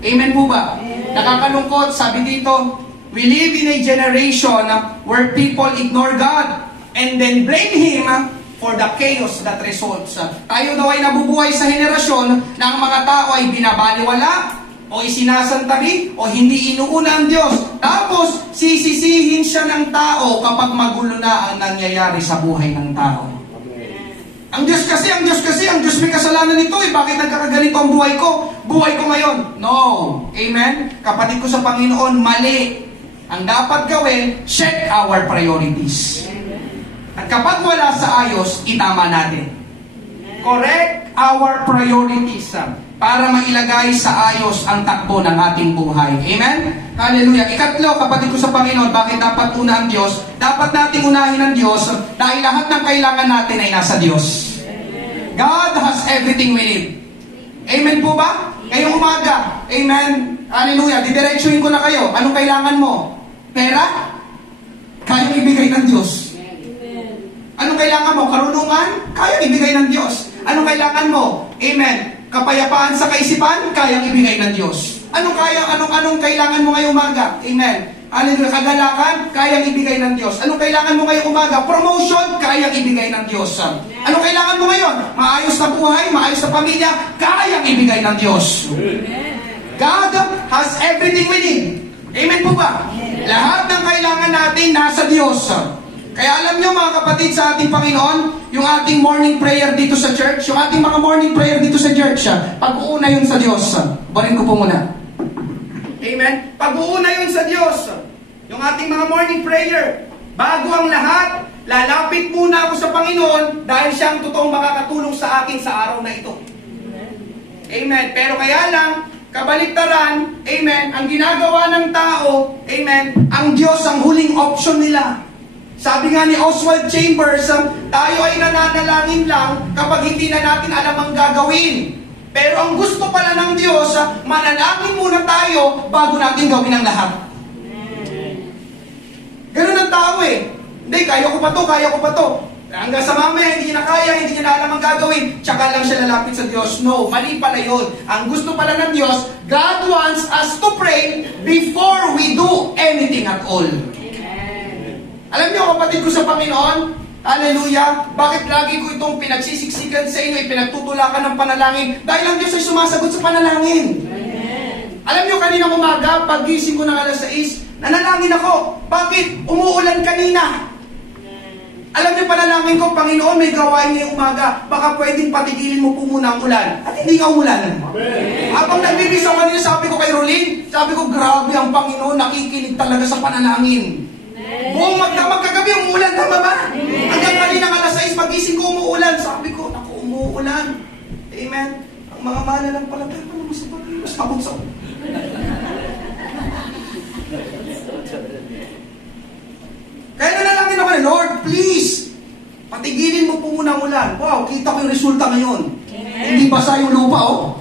Amen po ba? Nakakalungkot, sabi dito, we live in a generation where people ignore God and then blame Him for the chaos that results. Tayo daw ay nabubuhay sa henerasyon na ang mga tao ay binabaliwala o isinasantabi o hindi inuuna ang Diyos. Tapos, sisisihin siya ng tao kapag magulo na ang nangyayari sa buhay ng tao. Ang Diyos may kasalanan nito eh. Bakit nagkakaganito ang buhay ko? Buhay ko ngayon. No. Amen? Kapatid ko sa Panginoon, mali. Ang dapat gawin, check our priorities. At kapag wala sa ayos, itama natin. Correct our priorities para mailagay sa ayos ang takbo ng ating buhay. Amen? Hallelujah. Ikatlo, kapatid ko sa Panginoon, bakit dapat una ang Diyos? Dapat nating unahin ang Diyos dahil lahat ng kailangan natin ay nasa Diyos. God has everything we need. Amen po ba? Ngayong umaga, amen, hallelujah, didiretsuhin ko na kayo. Anong kailangan mo? Pera? Kayang ibigay ng Diyos. Anong kailangan mo? Karunungan? Kayang ibigay ng Diyos. Anong kailangan mo? Amen. Kapayapaan sa kaisipan? Kayang ibigay ng Diyos. Anong kailangan mo ngayong umaga? Amen. Hallelujah. Kagalakan? Kayang ibigay ng Diyos. Anong kailangan mo ngayong umaga? Promotion? Kayang ibigay ng Diyos. Anong kailangan mo ngayon? Maayos na buhay? Maayos na pamilya? Kayang ibigay ng Diyos. God has everything we need. Amen po ba? Lahat ng kailangan natin nasa Diyos. Kaya alam nyo mga kapatid sa ating Panginoon, yung ating morning prayer dito sa church, yung ating mga morning prayer dito sa church, pag-uuna yun sa Diyos. Barin ko po muna. Amen? Pag-uuna yun sa Diyos. Yung ating mga morning prayer, bago ang lahat, lalapit muna ako sa Panginoon dahil siya ang totoong makakatulong sa akin sa araw na ito. Amen? Pero kaya lang, kabaliktaran, amen, ang ginagawa ng tao, amen, ang Diyos ang huling option nila. Sabi nga ni Oswald Chambers, tayo ay nananalangin lang kapag hindi na natin alam ang gagawin. Pero ang gusto pala ng Diyos, manalangin muna tayo bago natin gawin ang lahat. Ganun ang tao eh. Hindi, kaya ko pa to. Hanggang sa mamaya, hindi niya na kaya, hindi niya na alam ang gagawin, tsaka lang siya lalapit sa Diyos. No, mali pala yun. Ang gusto pala ng Diyos, God wants us to pray before we do anything at all. Alam niyo, kapatid ko sa Panginoon, hallelujah, bakit lagi ko itong pinagsisiksikan sa inyo, pinagtutulakan ng panalangin? Dahil ang Diyos ay sumasagot sa panalangin. Amen. Alam niyo, kaninang umaga, paggising ko ng alas 6, nanalangin ako. Bakit? Umuulan kanina. Alam niyo, panalangin ko, Panginoon, may gawain ngayong umaga. Baka pwedeng patigilin mo po muna ang ulan. At hindi nga umulan. Habang nagbibisaw kanina, sabi ko kay Rolin, sabi ko, grabe ang Panginoon, nakikinig talaga sa panalangin. Buong magkagabi, umuulan, tama ba? Hanggang kanina alas 6, pagising ko, umuulan. Sabi ko, naku, umuulan. Amen. Ang mga mananampalataya pa naman sa Panginoon, sabot-sabot. Kaya nanalangin ako na, Lord, please, patigilin mo po muna ang ulan. Wow, kita ko yung resulta ngayon. Amen. Hindi basa yung lupa, oh.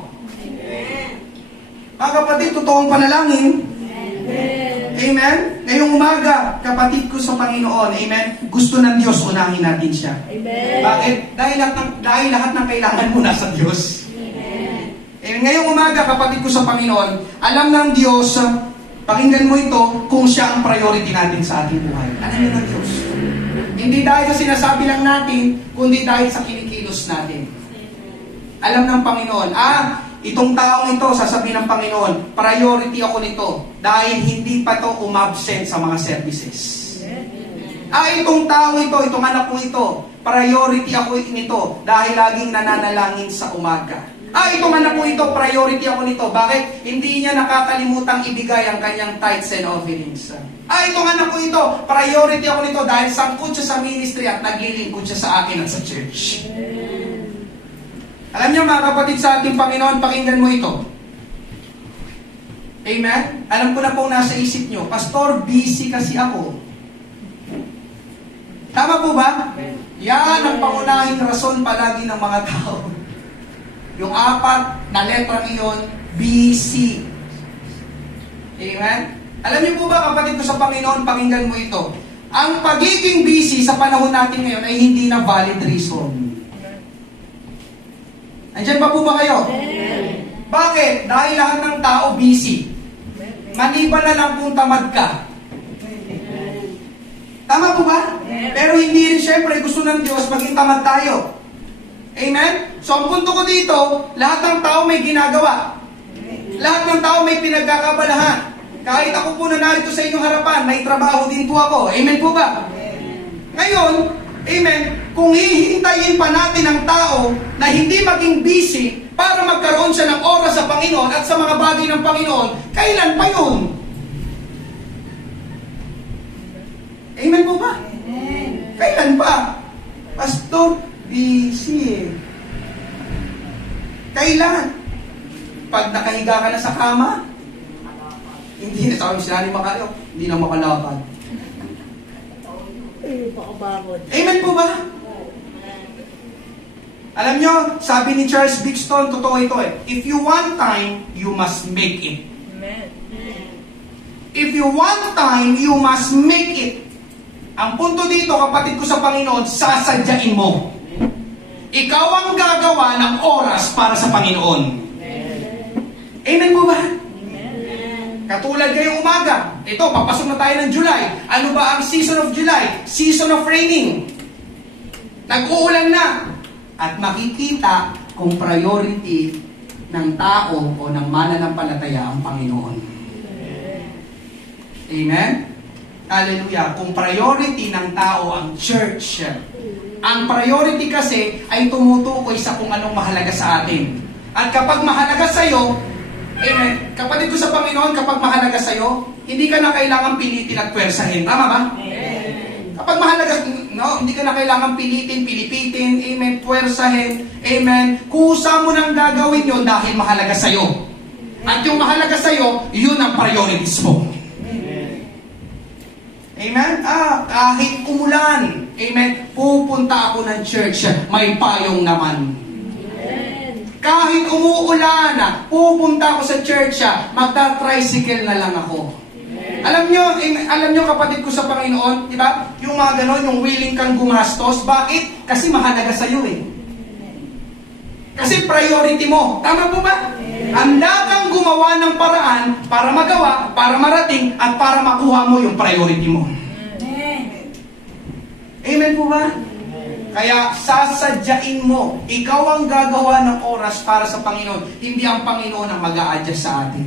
Mga kapatid, totoong panalangin. Amen. Amen? Ngayong umaga, kapatid ko sa Panginoon, amen, gusto ng Diyos, unahin natin siya. Amen. Bakit? Dahil lahat ng kailangan mo nasa Diyos. Amen. Amen. Ngayong umaga, kapatid ko sa Panginoon, alam ng Diyos, pakinggan mo ito, kung siya ang priority natin sa ating buhay. Alam niyo ng Diyos. Hindi dahil sa sinasabi lang natin, kundi dahil sa kinikilos natin. Alam ng Panginoon, itong taong ito, sasabihin ng Panginoon, priority ako nito dahil hindi pa to umabsent sa mga services. Itong taong ito, itong anak ko ito, priority ako nito dahil laging nananalangin sa umaga. Ito man ako ito, priority ako nito. Bakit? Hindi niya nakakalimutang ibigay ang kanyang tithes and offerings. Ito man ako ito, priority ako nito dahil sangkot siya sa ministry at naglilingkod siya sa akin at sa church. Alam niyo mga kapatid sa ating Panginoon, pakinggan mo ito. Amen? Alam ko na pong nasa isip niyo, Pastor, busy kasi ako. Tama po ba? Yan ang pangunahing rason palagi ng mga tao. Yung 4 na letra iyon, BC. Amen? Alam niyo po ba, kapatid ko sa Panginoon, pakinggan mo ito. Ang pagiging busy sa panahon natin ngayon ay hindi na valid reason. Andiyan pa po ba kayo? Bakit? Dahil lahat ng tao busy. Maliban na lang kung tamad ka. Tama po ba? Pero hindi rin syempre gusto ng Diyos maging tamad tayo. Amen? So ang punto ko dito, lahat ng tao may ginagawa. Lahat ng tao may pinagkakabalahan. Kahit ako po na narito sa inyong harapan, may trabaho din po ako. Amen po ba? Ngayon, amen, kung hihintayin pa natin ang tao na hindi maging busy para magkaroon siya ng oras sa Panginoon at sa mga bagay ng Panginoon, kailan pa yun? Amen po ba? Kailan pa? Pastor, busy. Kailan? Pag nakahiga ka na sa kama, hindi na sabi sila ni Macario, hindi na makalakad. Amen po ba? Alam nyo, sabi ni Charles Bixton, totoo ito if you want time, you must make it. If you want time, you must make it. Ang punto dito, kapatid ko sa Panginoon, sasadyain mo. Ikaw ang gagawa ng oras para sa Panginoon. Amen po ba? Katulad ngayong umaga, ito, papasok na tayo ng July. Ano ba ang season of July? Season of raining. Nag-uulan na. At makikita kung priority ng tao o ng mananampalataya ang Panginoon. Amen? Hallelujah. Kung priority ng tao ang church, ang priority kasi ay tumutukoy sa kung anong mahalaga sa atin. At kapag mahalaga sa'yo, amen, kapatid ko sa Panginoon, kapag mahalaga sa'yo, hindi ka na kailangan pilitin at pwersahin. Tama ba? Kapag mahalaga, hindi ka na kailangan pilipitin, amen, pwersahin, amen, kusa mo nang gagawin yun dahil mahalaga sa'yo. At yung mahalaga sa'yo, yun ang priorities mo. Amen? Kahit umulan, amen, pupunta ako ng church, may payong naman. Kahit umuulan, pupunta ako sa church, magta-tricycle na lang ako. Alam nyo kapatid ko sa Panginoon, di ba? Yung mga ganon, yung willing kang gumastos. Bakit? Kasi mahalaga sa'yo Kasi priority mo. Tama po ba? Handa kang gumawa ng paraan para magawa, para marating, at para makuha mo yung priority mo. Amen po ba? Kaya sasadyain mo, ikaw ang gagawa ng oras para sa Panginoon, hindi ang Panginoon ang mag-a-adjust sa atin.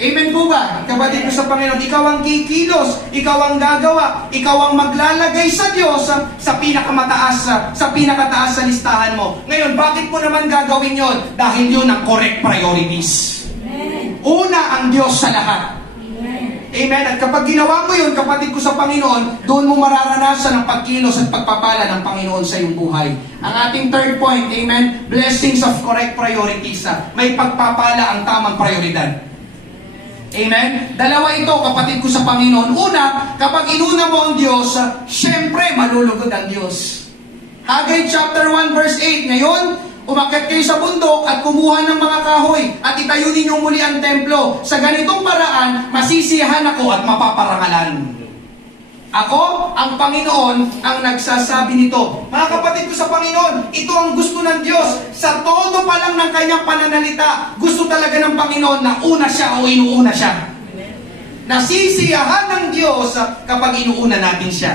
Amen po ba? Kapatid ko sa Panginoon, ikaw ang kikilos, ikaw ang gagawa, ikaw ang maglalagay sa Diyos sa pinakamataas, sa pinakataas sa listahan mo. Ngayon, bakit mo naman gagawin yon? Dahil yun ang correct priorities. Una ang Diyos sa lahat. Amen. At kapag ginawa mo yun, kapatid ko sa Panginoon, doon mo mararanasan ang pagkilos at pagpapala ng Panginoon sa iyong buhay. Ang ating third point, amen, blessings of correct priorities. May pagpapala ang tamang prioridad. Amen? Dalawa ito, kapatid ko sa Panginoon. Una, kapag inuna mo ang Diyos, syempre, malulugod ang Diyos. Haggai chapter 1 verse 8, ngayon, umakyat kayo sa bundok at kumuha ng mga kahoy at itayo ninyo muli ang templo. Sa ganitong paraan, masisiyahan ako at mapaparangalan. Ako, ang Panginoon, ang nagsasabi nito. Mga kapatid ko sa Panginoon, ito ang gusto ng Diyos. Sa todo pa lang ng kanyang pananalita, gusto talaga ng Panginoon na una siya o inuuna siya. Nasisiyahan ng Diyos kapag inuuna natin siya.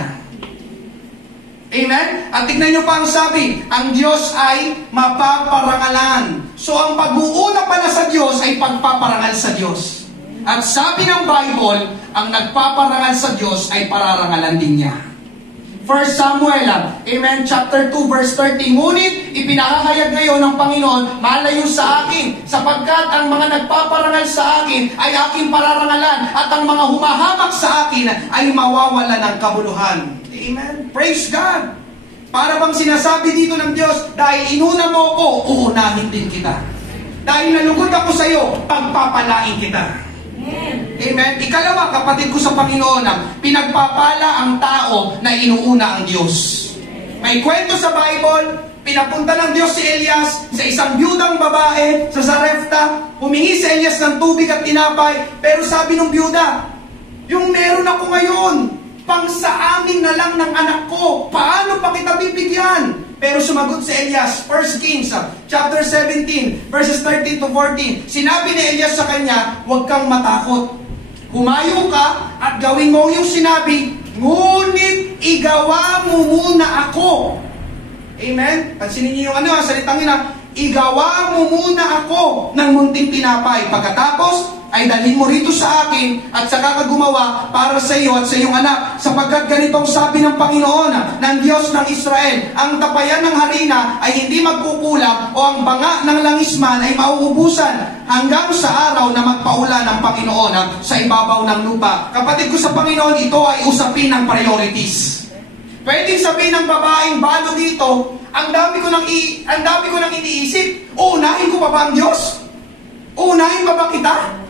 Amen? At tignan nyo pa ang sabi, ang Diyos ay mapaparangalan. So ang pag-uuna pala sa Diyos ay pagpaparangal sa Diyos. At sabi ng Bible, ang nagpaparangal sa Diyos ay pararangalan din niya. 1 Samuel, amen, chapter 2, verse 30. Ngunit, ipinahahayag ngayon ng Panginoon, malayo sa akin, sapagkat ang mga nagpaparangal sa akin ay aking pararangalan, at ang mga humahamak sa akin ay mawawala ng kabuluhan. Amen. Praise God. Para bang sinasabi dito ng Diyos, dahil inuna mo ako, uunahin din kita. Dahil nalugod ako sa iyo, pagpapalain kita. Amen. Ikalawa, kapatid ko sa Panginoon, pinagpapala ang tao na inuuna ang Diyos. May kwento sa Bible, pinapunta ng Diyos si Elias sa isang byudang babae sa Sarepta. Humingi si Elias ng tubig at tinapay, pero sabi ng byuda, yung meron ako ngayon, pang sa amin na lang ng anak ko, paano pa kita bibigyan? Pero sumagot si Elias, 1 Kings chapter 17, verses 13 to 14. Sinabi ni Elias sa kanya, huwag kang matakot. Humayo ka at gawin mo yung sinabi, ngunit igawa mo muna ako. Amen? Pansinin niyo yung salitang ina, igawa mo muna ako ng munting tinapay. Pagkatapos, ay dalhin mo rito sa akin at saka ka gumawa para sa iyo at sa iyong anak. Sapagkat ganitong sabi ng Panginoon, ng Diyos ng Israel, ang tapayan ng harina ay hindi magkukulang o ang banga ng langisman ay mauubusan hanggang sa araw na magpaulan ng Panginoon sa ibabaw ng lupa. Kapatid ko sa Panginoon, ito ay usapin ng priorities. Pwedeng sabihin ng babaeng balo dito, ang dami ko nang iniisip, uunahin ko pa ba ang Diyos? Uunahin pa ba kita?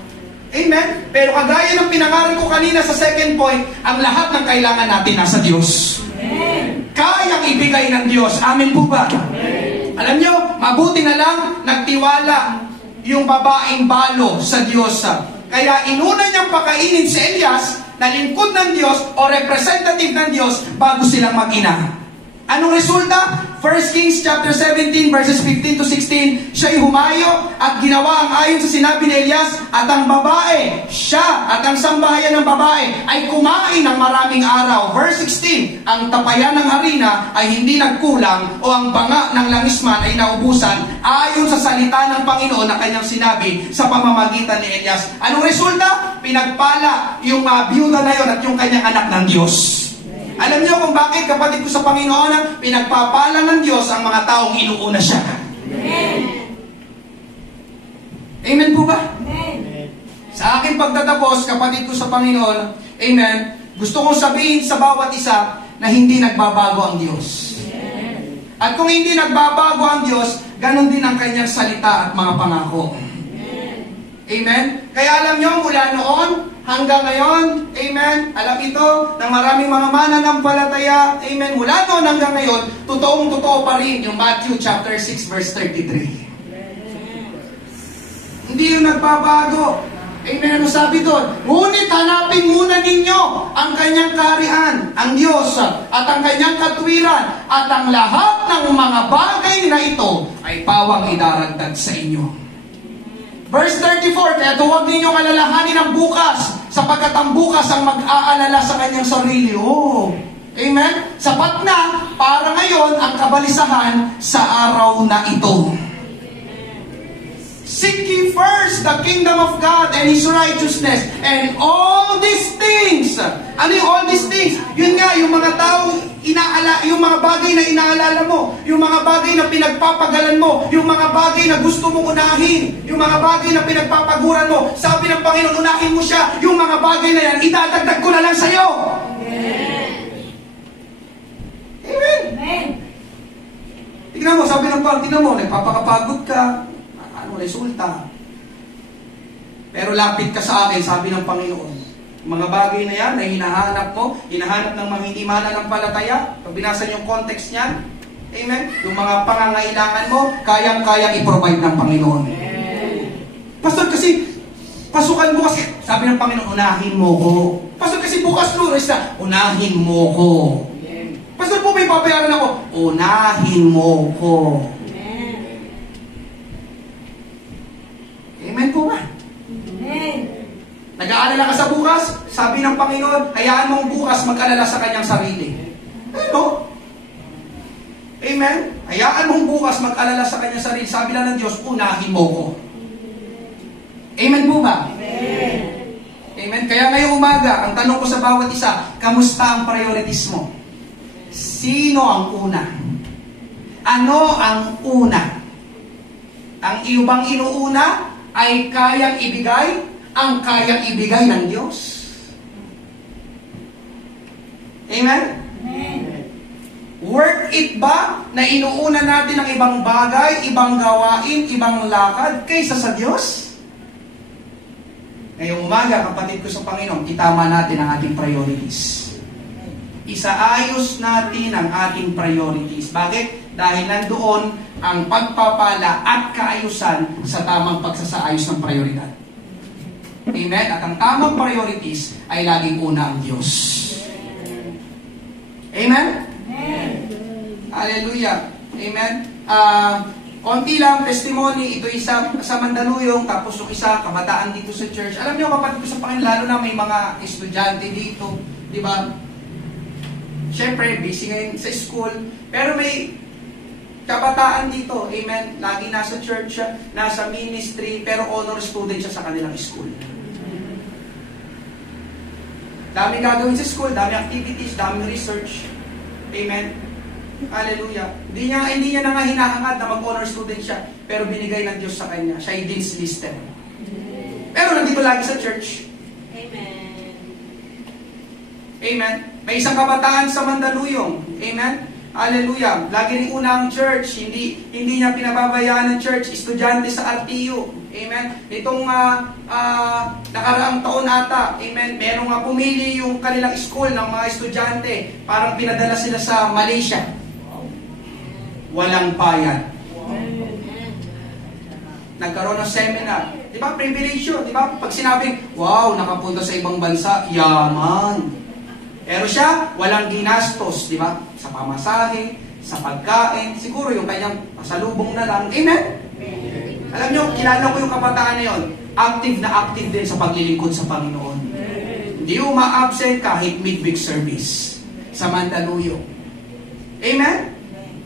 Amen? Pero kagaya ng pinangaral ko kanina sa second point, ang lahat ng kailangan natin nasa Diyos. Amen. Kayang ibigay ng Diyos. Amen po ba? Amen. Alam nyo, mabuti na lang nagtiwala yung babaeng balo sa Diyos. Kaya inuna niyang pakainin si Elias na lingkod ng Diyos o representative ng Diyos bago silang mag-ina. Anong resulta? 1 Kings chapter 17 verses 15 to 16, siya'y humayo at ginawa ang ayon sa sinabi ni Elias, at ang babae, siya at ang sambahayan ng babae ay kumain ng maraming araw. Verse 16, ang tapayan ng harina ay hindi nagkulang o ang banga ng langisman ay naubusan ayon sa salita ng Panginoon na kanyang sinabi sa pamamagitan ni Elias. Anong resulta? Pinagpala yung byuda na yon at yung kanyang anak ng Diyos. Alam niyo kung bakit, kapatid ko sa Panginoon, pinagpapala ng Diyos ang mga taong inuuna siya. Amen. Amen po ba? Amen. Sa aking pagtatapos, kapatid ko sa Panginoon, amen, gusto kong sabihin sa bawat isa na hindi nagbabago ang Diyos. Amen. At kung hindi nagbabago ang Diyos, ganon din ang kanyang salita at mga pangako. Amen. Amen? Kaya alam niyo, mula noon hanggang ngayon, amen, alam ito, ng maraming mga mananampalataya, amen, mula noon hanggang ngayon, totoong-totoo pa rin yung Matthew chapter 6 verse 33. Hindi yung nagbabago. Amen, ano sabi doon? Ngunit hanapin muna ninyo ang kanyang kaharian, ang Diyos, at ang kanyang katwiran, at ang lahat ng mga bagay na ito ay pawang idaragdag sa inyo. Verse 34, kaya huwag ninyong alalahanin ang bukas, sapagkat ang bukas ang mag-aalala sa kanyang sarili. Oh, amen? Sapat na para ngayon ang kabalisahan sa araw na ito. Seek ye first the kingdom of God and His righteousness, and all these things. Ano yung all these things? Yun nga, yung mga taong yung mga bagay na inaalala mo, yung mga bagay na pinagpapagalan mo, yung mga bagay na gusto mong unahin, yung mga bagay na pinagpapaguran mo. Sabi ng Panginoon, unahin mo siya. Yung mga bagay na yan, idadagdag ko na lang sa'yo. Amen. Amen. Amen. Tignan mo, sabi ng Panginoon, tignan mo, nagpapakapagod ka. Ano resulta? Pero lapit ka sa akin, sabi ng Panginoon. Mga bagay na yan na hinahanap mo, hinahanap ng mga hindi mananampalataya. Pag binasa niyo yung context niyan, amen? Yung mga pangangailangan mo, kayang-kayang i-provide ng Panginoon. Amen. Pastor, kasi pasukan mo kasi, sabi ng Panginoon, unahin mo ko. Pastor, kasi bukas lunes na, unahin mo ko. Amen. Pastor, po may papayaran ako, unahin mo ko. Amen po ba? Amen. Nag-aalala ka sa bukas? Sabi ng Panginoon, hayaan mong bukas mag-alala sa kanyang sarili. Ano? Amen? Hayaan mong bukas mag-alala sa kanyang sarili. Sabi lang ng Diyos, unahin mo ko. Amen po ba? Amen. Amen? Kaya ngayong umaga, ang tanong ko sa bawat isa, kamusta ang priorities mo? Sino ang una? Ano ang una? Ang iyo bang inuuna ay kayang ibigay ang kayang ibigay ng Diyos? Amen? Worth it ba na inuuna natin ang ibang bagay, ibang gawain, ibang lakad kaysa sa Diyos? Ngayong umaga, kapatid ko sa Panginoon, itama natin ang ating priorities. Isaayos natin ang ating priorities. Bakit? Dahil nandoon ang pagpapala at kaayusan sa tamang pagsasaayos ng prioridad. Amen? At ang tamang priorities ay laging una ang Diyos. Amen? Hallelujah. Amen? Konti lang, testimony, ito isa sa Mandaluyong, tapos yung isa, kabataan dito sa church. Alam niyo, kapatid ko sa Panginoon, lalo na may mga estudyante dito, di ba? Siyempre, busy ngayon sa school, pero may kabataan dito, amen, lagi nasa church siya, nasa ministry, pero honor student siya sa kanilang school. Dami gagawin sa school, dami activities, dami research. Amen. Hallelujah. Hindi niya na nga hinahangad na mag-honor student siya, pero binigay ng Diyos sa kanya. Siya ay dean's listed. Pero nandito lagi sa church. Amen. Amen. May isang kabataan sa Mandaluyong. Amen. Hallelujah. Lagi rin una ang church. Hindi niya pinababayaan ng church. Estudyante sa RTU. Amen. Itong nakaraang taon ata, amen, merong pumili yung kanilang school ng mga estudyante. Parang pinadala sila sa Malaysia. Walang bayad. Nagkaroon ng seminar. Di ba? Privilege yun. Di ba? Pag sinabing, wow, nakapunta sa ibang bansa, yaman. Pero siya, walang ginastos. Di ba? Sa pamasahe, sa pagkain. Siguro yung kanyang pasalubong na lang. Amen? Alam nyo, kilala ko yung kabataan na yun. Active na active din sa paglilingkod sa Panginoon. Hindi uma-absent kahit midweek service sa Mandaluyong. Amen?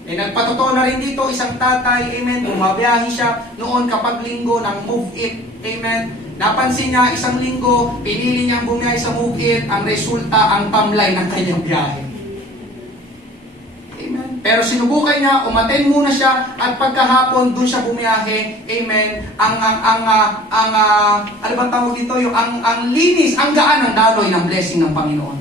Nagpatotoo na rin dito, isang tatay, amen, bumabiyahe siya noon kapag linggo ng Move It, amen. Napansin niya, isang linggo, pinili niyang bumiyahe sa Move It, ang resulta, ang tamlay ng kanyang biyahe. Amen. Pero sinubukan niya, umaten muna siya, at pagkahapon, doon siya bumiyahe, amen. Ano bang tawag dito? Ang linis, ang gaan ng daloy ng blessing ng Panginoon.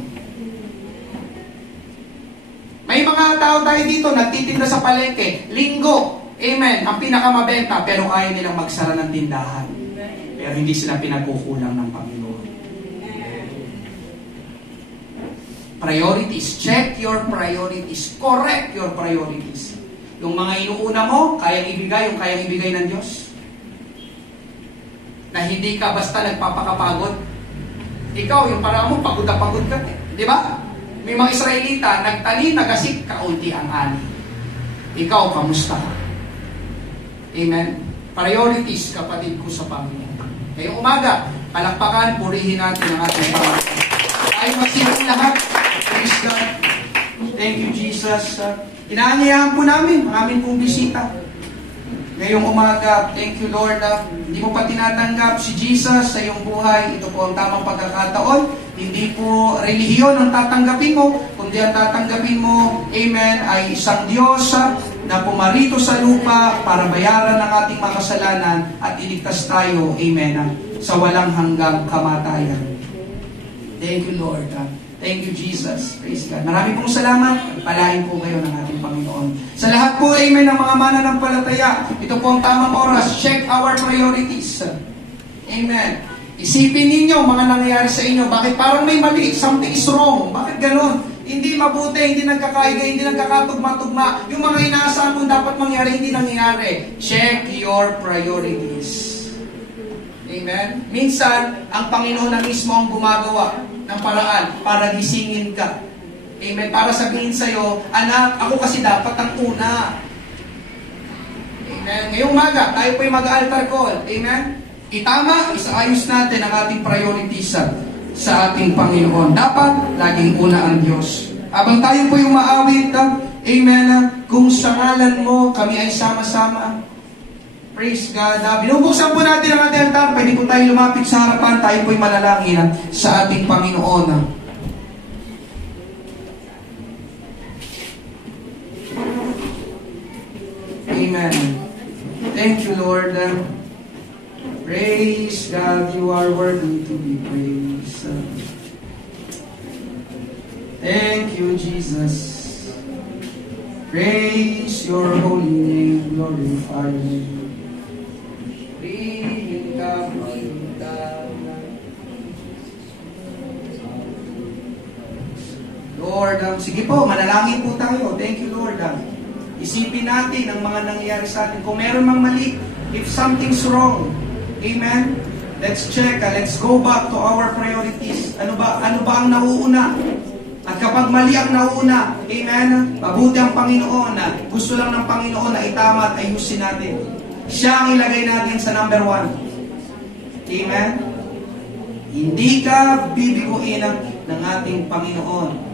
May mga tao tayo dito, nagtitinda sa palengke, linggo, amen, ang pinakamabenta, pero ayaw nilang magsara ng tindahan. Pero hindi sila pinagkukulang ng Panginoon. Priorities. Check your priorities. Correct your priorities. Yung mga inuuna mo, kayang ibigay ng Diyos. Na hindi ka basta nagpapakapagod. Ikaw, yung parang mo, pagod na pagod ka. Di ba? May mga Israelita, nagtani, nagasik, kaunti ang ani. Ikaw, kamusta ka? Amen? Priorities, kapatid ko sa Panginoon. Ngayong umaga, palakpakan, purihin natin ang ating Panginoon. Tayo masigong lahat. Praise God. Thank you, Jesus. Inaanyayahan po namin, ang aming pong bisita. Ngayong umaga, thank you, Lord. Hindi mo pa tinatanggap si Jesus sa iyong buhay. Ito po ang tamang pagkakataon. Hindi po relihiyon ang tatanggapin mo, kundi ang tatanggapin mo, amen, ay isang Diyos na pumarito sa lupa para bayaran ang ating makasalanan at iligtas tayo, amen, sa walang hanggang kamatayan. Thank you, Lord. Thank you, Jesus. Praise God. Marami pong salamat. Palain po kayo ng ating Panginoon. Sa lahat po, amen, ng mga mananampalataya, ito po ang tamang oras. Check our priorities. Amen. Isipin ninyo mga nangyayari sa inyo. Bakit parang may mali? Something is wrong. Bakit ganon? Hindi mabuti, hindi nagkakaiga, hindi nagkakatugma-tugma. Yung mga inaasahan kung dapat mangyari, hindi nangyayari. Check your priorities. Amen? Minsan, ang Panginoon na mismo ang gumagawa ng paraan para gisingin ka. Amen? Para sabihin sa'yo, anak, ako kasi dapat ang una. Amen? Ngayong umaga, tayo po'y mag-altar call. Amen? Itama, isaayos natin ang ating priorities sa ating Panginoon. Dapat, laging una ang Diyos. Habang tayo po'y umaawit, amen, kung sa ngalan mo, kami ay sama-sama. Praise God. Binubuksan po natin ang ating altar. Pwede po tayo lumapit sa harapan. Tayo po'y manalangin sa ating Panginoon. Amen. Thank you, Lord. Praise God, you are worthy to be praised. Thank you, Jesus. Praise your holy name, glorify you. Lord, sige po, manalangin po tayo. Thank you, Lord. Isipin natin ang mga nangyayari sa atin. Kung meron mang mali, if something's wrong, amen? Let's check, let's go back to our priorities. Ano ba ang nauuna? At kapag mali ang nauuna, amen, mabuti ang Panginoon na gusto lang ng Panginoon na itama at ayusin natin. Siya ang ilagay natin sa number 1. Amen? Hindi ka bibiguin ng ating Panginoon.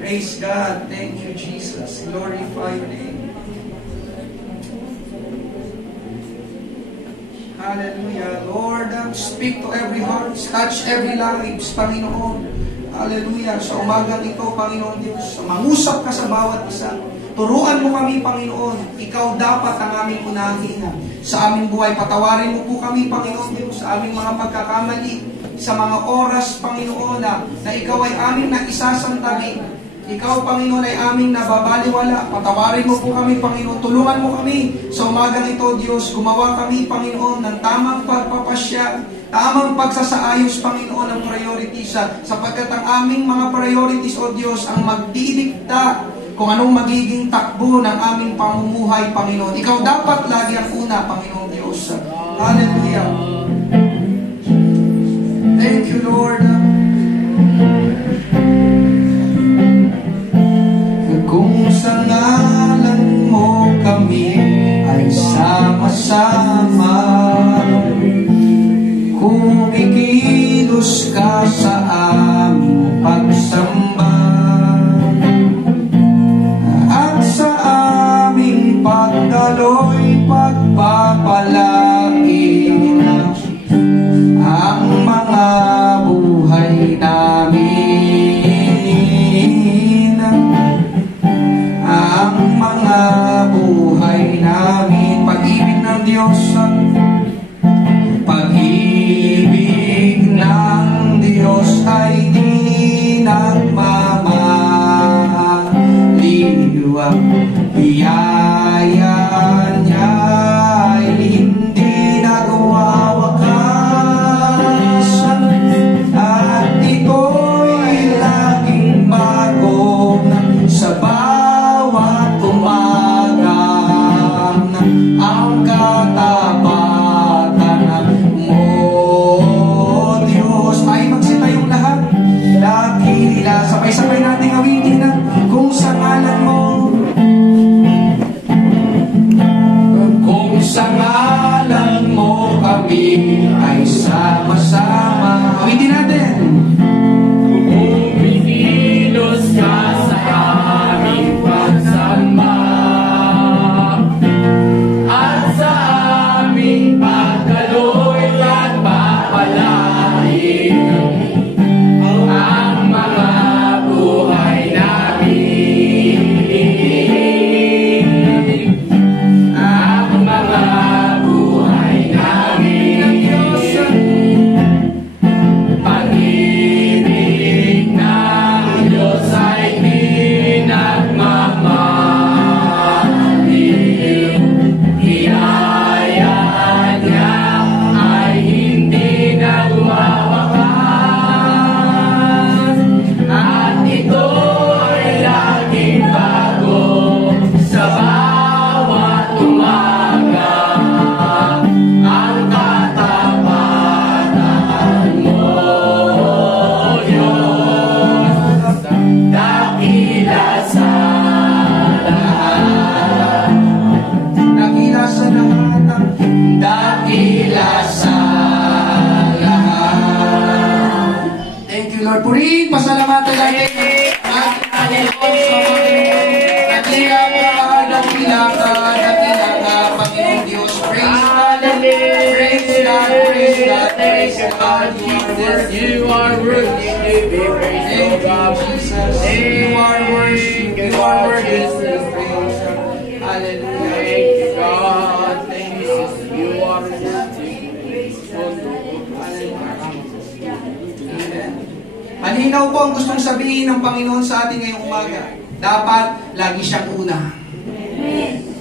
Praise God. Thank you, Jesus. Glorify your name. Hallelujah. Lord, speak to every heart. Touch every lives, Panginoon. Hallelujah. Sa umagang ito, Panginoon Diyos, mangusap ka sa bawat isa. Turuan mo kami, Panginoon. Ikaw dapat ang aming unahin sa aming buhay. Patawarin mo po kami, Panginoon Diyos, sa aming mga pagkakamali, sa mga oras, Panginoon, na ikaw ay aming naisasantabi. Ikaw, Panginoon, ay aming nababaliwala. Patawarin mo po kami, Panginoon. Tulungan mo kami sa umagang ito, Diyos. Gumawa kami, Panginoon, ng tamang pagpapasya, tamang pagsasaayos, Panginoon, ng priorities. Sapagkat ang aming mga priorities, O Diyos, ang magdidikta kung anong magiging takbo ng aming pamumuhay, Panginoon. Ikaw dapat lagi ang una, Panginoon Diyos. Hallelujah. Thank you, Lord. Kung sa ngalan mo kami ay sama-sama, kumikilos ka sa aming pagsamba, at sa aming pagdaloy pagpapalain ang mga buhay namin. Ang mga buhay namin, pag-ibig ng Diyos, pag-ibig ng Diyos ay di nagmamaliw. Biyaya niya ay hindi nagwawakas, at ito'y laging bago sa bawat umaga. Ang katapatan mo, Diyos. Tayo magsitayong lahat. Dakila. Sabay-sabay nating awitin na kung sa ngalan mo. Kung sa ngalan mo kami ay sama-sama. Awitin natin. Kumikilos ka sa aming pagsamba, at sa aming pagdaloy at papalain ang mga buhay namin. Ang mga buhay namin. Pag-ibig ng Diyos ay di nagmamaliw. Biyaya niya ay hindi nagwawakas, at ito ay laging bago sa bawat umaga. Ang katapatan mo, Diyos, dakila sa lahat. Dakila sa lahat. Dakila sa lahat. Thank you, Lord. Purihin, pasalamatan natin. Dakila ka, Panginoon Diyos. Praise God. Praise God, praise God, praise God. You are worthy to be praised, Thank O you, God. Jesus. You are worthy. You are worthy to be praised. Hallelujah. Thank you, God. Thank you. You are worthy. Malinaw po ang gustong sabihin ng Panginoon sa atin ngayong umaga. Dapat lagi siyang una.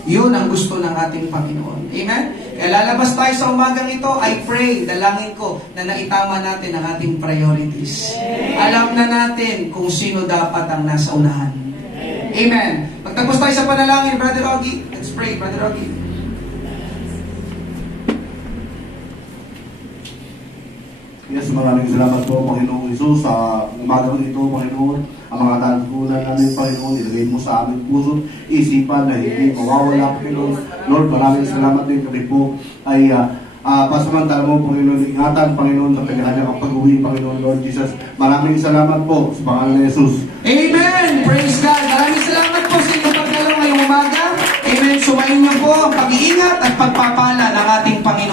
Yun ang gusto ng ating Panginoon. Amen? Kaya lalabas tayo sa umagang ito, I pray, dalangin ko na naitama natin ang ating priorities. Alam na natin kung sino dapat ang nasa unahan. Amen. Pagtapos tayo sa panalangin, Brother Ogie, let's pray, Brother Ogie. Yes, maraming salamat po, Panginoong Isus, sa umagang ito, Panginoon. Ang mga talikulan namin, Panginoon, ilagay mo sa aming puso, isipan na hindi mawawala, Panginoon. Lord, maraming salamat din kami po ay pasamantala mo, Panginoon, ingatan, Panginoon, sa kanya-kanyang pag-uwi, Panginoon, Lord Jesus. Maraming salamat po sa pangalan ni Jesus. Amen! Praise God! Maraming salamat po sa inyong pagdalaw ngayong umaga. Amen! Sumayin niyo po ang pag-iingat at pagpapala ng ating Panginoon.